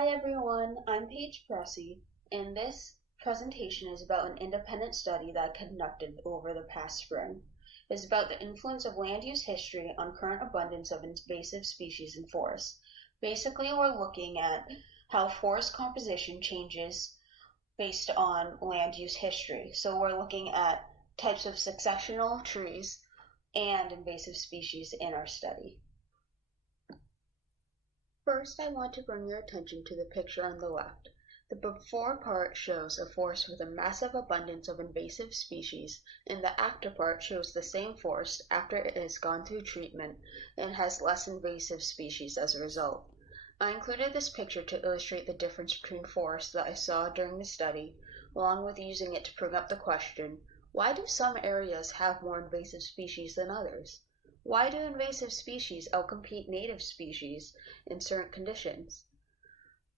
Hi everyone, I'm Paige Pressey, and this presentation is about an independent study that I conducted over the past spring. It's about the influence of land use history on current abundance of invasive species in forests. Basically, we're looking at how forest composition changes based on land use history. So we're looking at types of successional trees and invasive species in our study. First, I want to bring your attention to the picture on the left. The before part shows a forest with a massive abundance of invasive species, and the after part shows the same forest after it has gone through treatment and has less invasive species as a result. I included this picture to illustrate the difference between forests that I saw during the study, along with using it to bring up the question, why do some areas have more invasive species than others? Why do invasive species outcompete native species in certain conditions?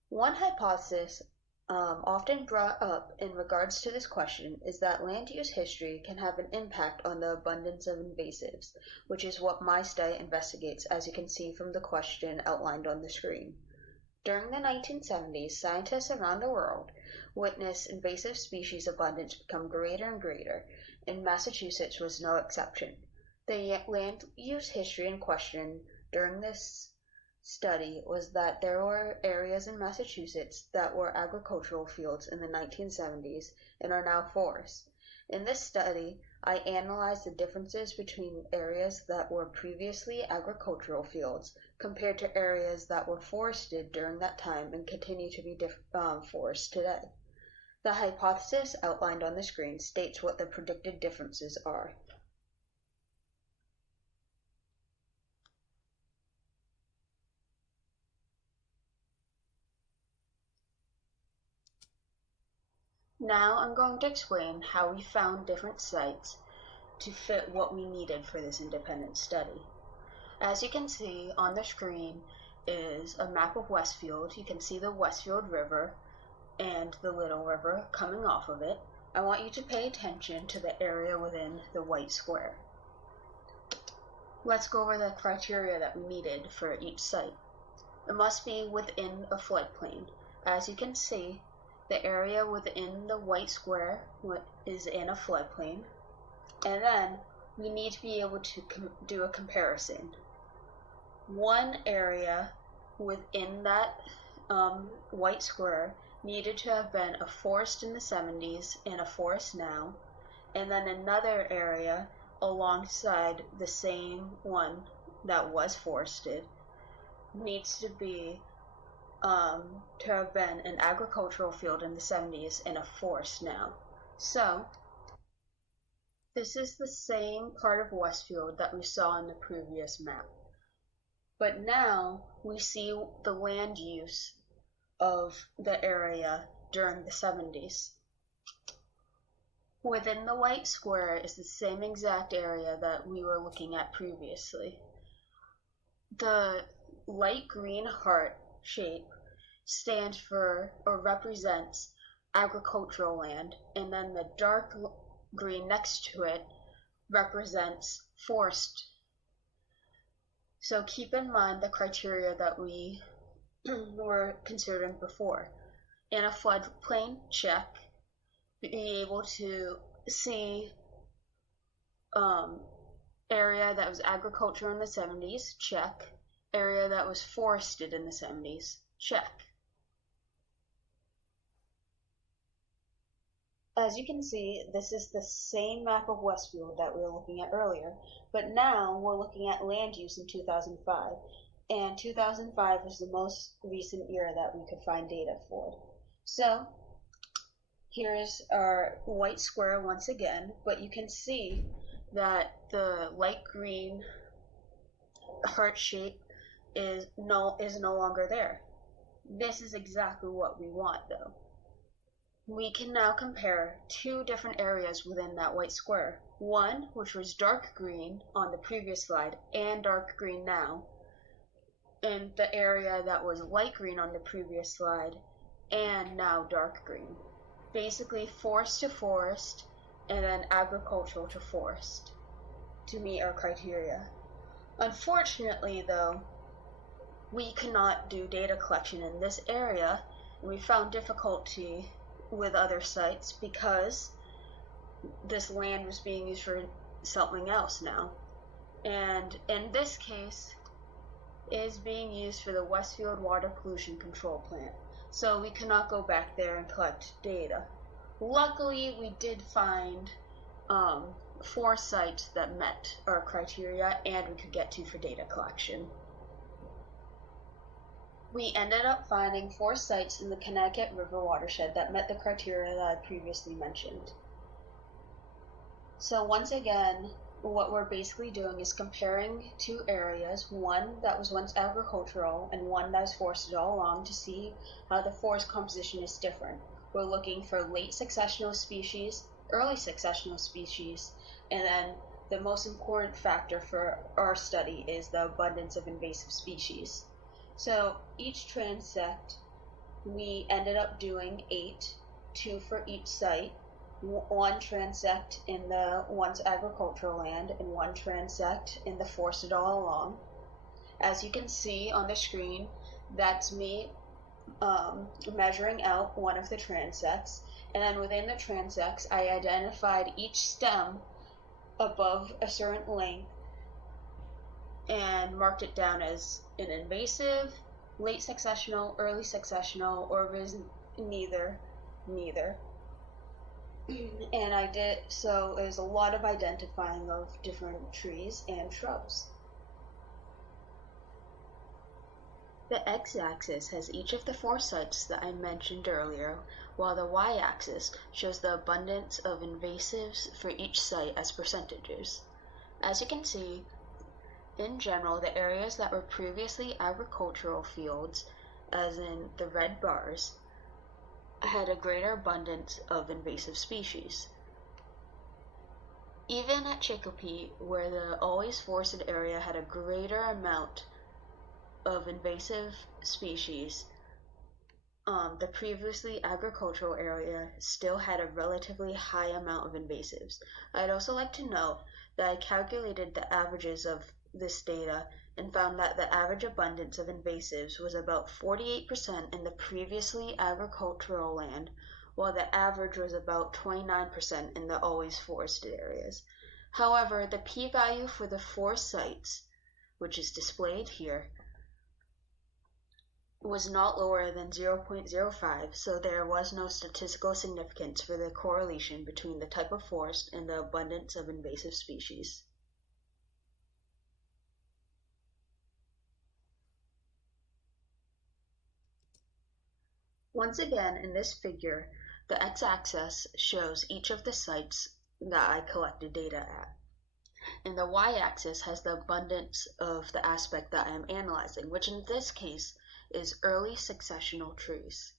One hypothesis often brought up in regards to this question is that land use history can have an impact on the abundance of invasives, which is what my study investigates, as you can see from the question outlined on the screen. During the 1970s, scientists around the world witnessed invasive species abundance become greater and greater, and Massachusetts was no exception. The land use history in question during this study was that there were areas in Massachusetts that were agricultural fields in the 1970s and are now forests. In this study, I analyzed the differences between areas that were previously agricultural fields compared to areas that were forested during that time and continue to be forests today. The hypothesis outlined on the screen states what the predicted differences are. Now I'm going to explain how we found different sites to fit what we needed for this independent study. As you can see on the screen is a map of Westfield. You can see the Westfield River and the Little River coming off of it. I want you to pay attention to the area within the white square. Let's go over the criteria that we needed for each site. It must be within a floodplain. As you can see, the area within the white square is in a floodplain, and then we need to be able to do a comparison. One area within that white square needed to have been a forest in the 70s and a forest now, and then another area alongside the same one that was forested needs to be to have been an agricultural field in the 70s and a forest now. So, this is the same part of Westfield that we saw in the previous map. But now we see the land use of the area during the 70s. Within the white square is the same exact area that we were looking at previously. The light green heart shape stands for or represents agricultural land, and then the dark green next to it represents forest. So keep in mind the criteria that we were considering before. In a floodplain, check. Be able to see area that was agriculture in the 70s, check. Area that was forested in the 70s, check. As you can see, this is the same map of Westfield that we were looking at earlier, but now we're looking at land use in 2005, and 2005 was the most recent year that we could find data for. So, here's our white square once again, but you can see that the light green heart shape is no longer there. This is exactly what we want, though. We can now compare two different areas within that white square. One, which was dark green on the previous slide and dark green now, and the area that was light green on the previous slide and now dark green. Basically forest to forest and then agricultural to forest to meet our criteria. Unfortunately, though, we could not do data collection in this area. We found difficulty with other sites because this land was being used for something else now. And in this case, it is being used for the Westfield Water Pollution Control Plant. So we cannot go back there and collect data. Luckily, we did find 4 sites that met our criteria and we could get to for data collection. We ended up finding 4 sites in the Connecticut River Watershed that met the criteria that I previously mentioned. So once again, what we're basically doing is comparing 2 areas, one that was once agricultural and one that was forested all along, to see how the forest composition is different. We're looking for late successional species, early successional species, and then the most important factor for our study is the abundance of invasive species. So each transect, we ended up doing 8, 2 for each site, 1 transect in the once agricultural land and 1 transect in the forested all along. As you can see on the screen, that's me measuring out one of the transects, and then within the transects I identified each stem above a certain length and marked it down as an invasive, late successional, early successional, or was neither. And I did, so there's a lot of identifying of different trees and shrubs. The x-axis has each of the 4 sites that I mentioned earlier, while the y-axis shows the abundance of invasives for each site as percentages. As you can see, in general, the areas that were previously agricultural fields, as in the red bars, had a greater abundance of invasive species. Even at Chicopee, where the always forested area had a greater amount of invasive species, the previously agricultural area still had a relatively high amount of invasives. I'd also like to note that I calculated the averages of this data and found that the average abundance of invasives was about 48% in the previously agricultural land, while the average was about 29% in the always forested areas. However, the p-value for the 4 sites, which is displayed here, was not lower than 0.05, so there was no statistical significance for the correlation between the type of forest and the abundance of invasive species. Once again, in this figure, the x-axis shows each of the sites that I collected data at, and the y-axis has the abundance of the aspect that I am analyzing, which in this case is early successional trees.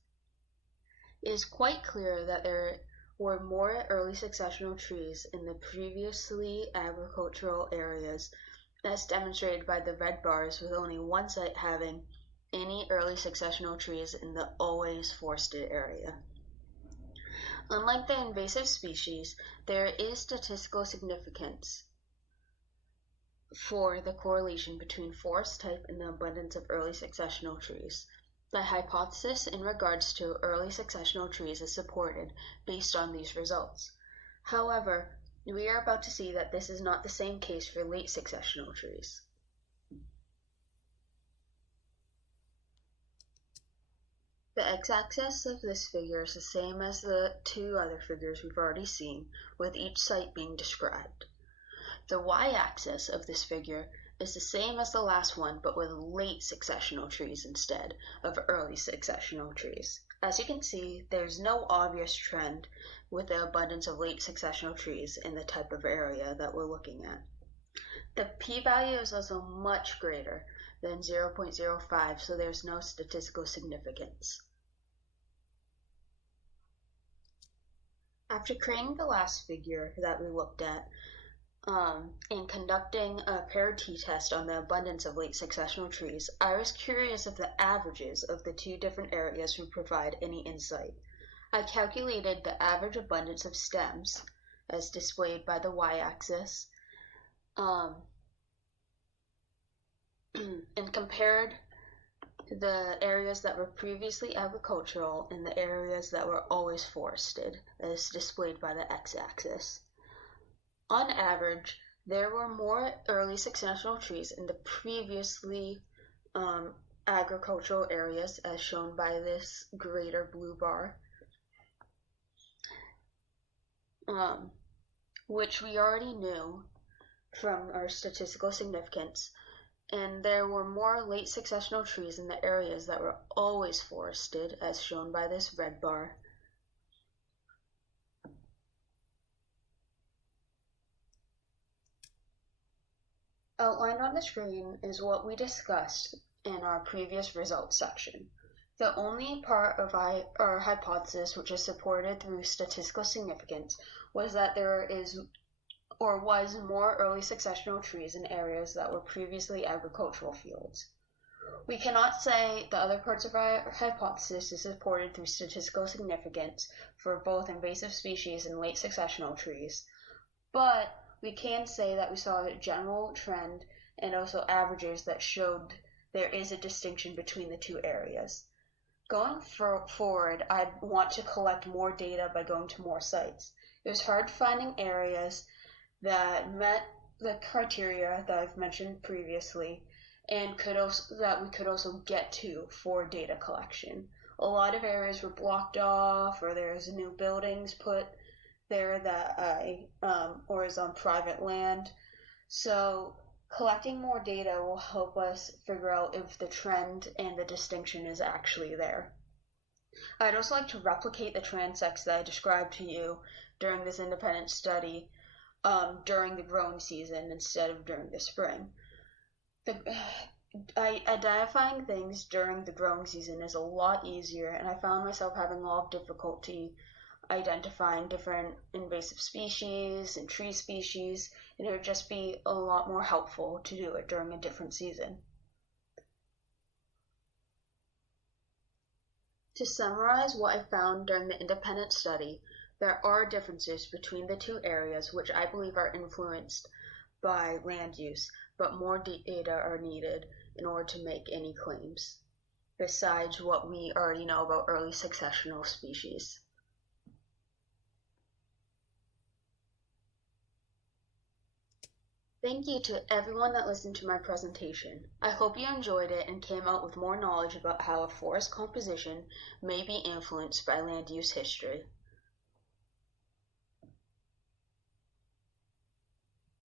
It is quite clear that there were more early successional trees in the previously agricultural areas, as demonstrated by the red bars, with only 1 site having any early successional trees in the always forested area. Unlike the invasive species, there is statistical significance for the correlation between forest type and the abundance of early successional trees. The hypothesis in regards to early successional trees is supported based on these results. However, we are about to see that this is not the same case for late successional trees. The x-axis of this figure is the same as the 2 other figures we've already seen, with each site being described. The y-axis of this figure is the same as the last one, but with late successional trees instead of early successional trees. As you can see, there's no obvious trend with the abundance of late successional trees in the type of area that we're looking at. The p-value is also much greater than 0.05, so there's no statistical significance. After creating the last figure that we looked at, and conducting a paired t-test on the abundance of late successional trees, I was curious if the averages of the 2 different areas would provide any insight. I calculated the average abundance of stems, as displayed by the y-axis, and compared the areas that were previously agricultural and the areas that were always forested, as displayed by the x-axis. On average, there were more early successional trees in the previously agricultural areas, as shown by this greater blue bar, which we already knew from our statistical significance, and there were more late successional trees in the areas that were always forested, as shown by this red bar. Outlined on the screen is what we discussed in our previous results section. The only part of our hypothesis which is supported through statistical significance was that there is or was more early successional trees in areas that were previously agricultural fields. We cannot say the other parts of our hypothesis is supported through statistical significance for both invasive species and late successional trees, but we can say that we saw a general trend and also averages that showed there is a distinction between the two areas. Going forward, I'd want to collect more data by going to more sites. It was hard finding areas that met the criteria that I've mentioned previously and that we could also get to for data collection. A lot of areas were blocked off, or there's new buildings put there that or is on private land. So collecting more data will help us figure out if the trend and the distinction is actually there. I'd also like to replicate the transects that I described to you during this independent study during the growing season instead of during the spring. Identifying things during the growing season is a lot easier, and I found myself having a lot of difficulty identifying different invasive species and tree species, and it would just be a lot more helpful to do it during a different season. To summarize what I found during the independent study, there are differences between the two areas which I believe are influenced by land use, but more data are needed in order to make any claims, besides what we already know about early successional species. Thank you to everyone that listened to my presentation. I hope you enjoyed it and came out with more knowledge about how a forest composition may be influenced by land use history.